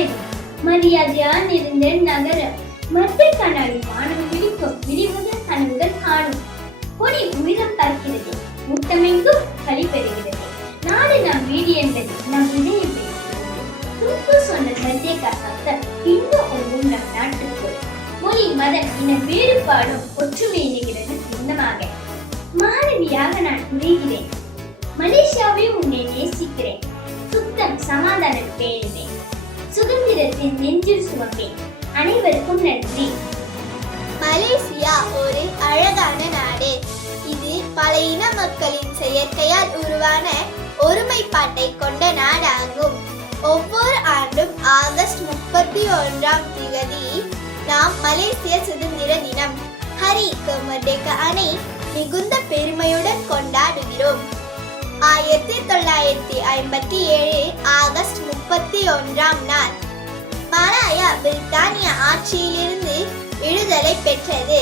ஜனநாயகம் மரியாதையான் இருந்த நகரம் மத்திய கண்ணாடி வானம் விழிக்கும் விரிவுகள் கனவுகள் காணும் கொடி உயிரம் பார்க்கிறது முட்டமெங்கும் களி பெறுகிறது நாடு நம் வீடு என்பது நம் இதயம் பேசுகிறது துப்பு சொன்ன சத்தியக்கா சத்தம் இன்னும் ஒன்றும் நம் நாட்டுக்குள் மொழி மதம் இன வேறுபாடும் ஒற்றுமை இணைகிறது சின்னமாக மாணவியாக நான் உரைகிறேன் மலேசியாவை உன்னை நேசிக்கிறேன் சுத்தம் சமாதானம் பேணுவேன் சுதந்திரத்தின் நெஞ்சில் சுமப்பேன் அனைவருக்கும் நன்றி. மலேசியா ஒரு அழகான நாடு. இது பல இன மக்களின் செயற்கையால் உருவான ஒருமைப்பாட்டை கொண்ட நாடாகும். ஒவ்வொரு ஆண்டும் ஆகஸ்ட் 31ஆம் தேதி நாம் மலேசிய சுதந்திர தினம் ஹரி கெமர்டேகா அணை மிகுந்த பெருமையுடன் கொண்டாடுகிறோம். 1957 ஆகஸ்ட் 31ஆம் நாள் மலாயா பிரித்தானிய ஆட்சியிலிருந்து விடுதலை பெற்றது.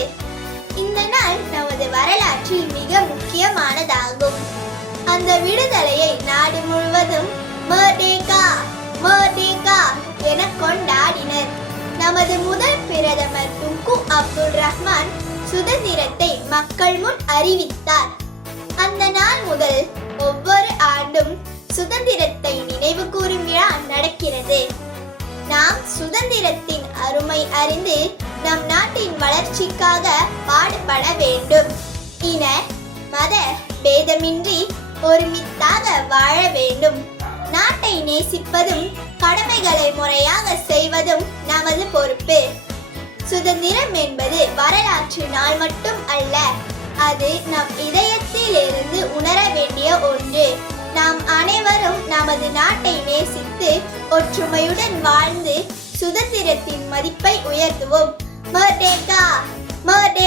இந்த நாள் நமது வரலாற்றில் மிக முக்கியமானதாகும். அந்த விடுதலையை நாடு முழுவதும் மர்டேகா மர்டேகா என கொண்டாடினர். நமது முதல் பிரதமர் துங்கு அப்துல் ரஹ்மான் சுதந்திரத்தை மக்கள் முன் அறிவித்தார். அந்த நாள் முதல் ஒவ்வொரு ஆண்டும் சுதந்திரத்தை நினைவு கூறும் விழா நடக்கிறது. நாம் சுதந்திரத்தின் அருமை அறிந்து நம் நாட்டின் வளர்ச்சிக்காக பாடுபட வேண்டும். இன மத பேதமின்றி ஒருமித்தாக வாழ வேண்டும். நாட்டை நேசிப்பதும் கடமைகளை முறையாக செய்வதும் நமது பொறுப்பு. சுதந்திரம் என்பது வரலாற்று நாள் மட்டும் அல்ல, அது நம் இதயத்தில் இருந்து உணர வேண்டிய ஒன்று. நாம் அனைவரும் நமது நாட்டை நேசித்து ஒற்றுமையுடன் வாழ்ந்து சுதந்திரத்தின் மதிப்பை உயர்த்துவோம். மர்டேகா மர்டேகா.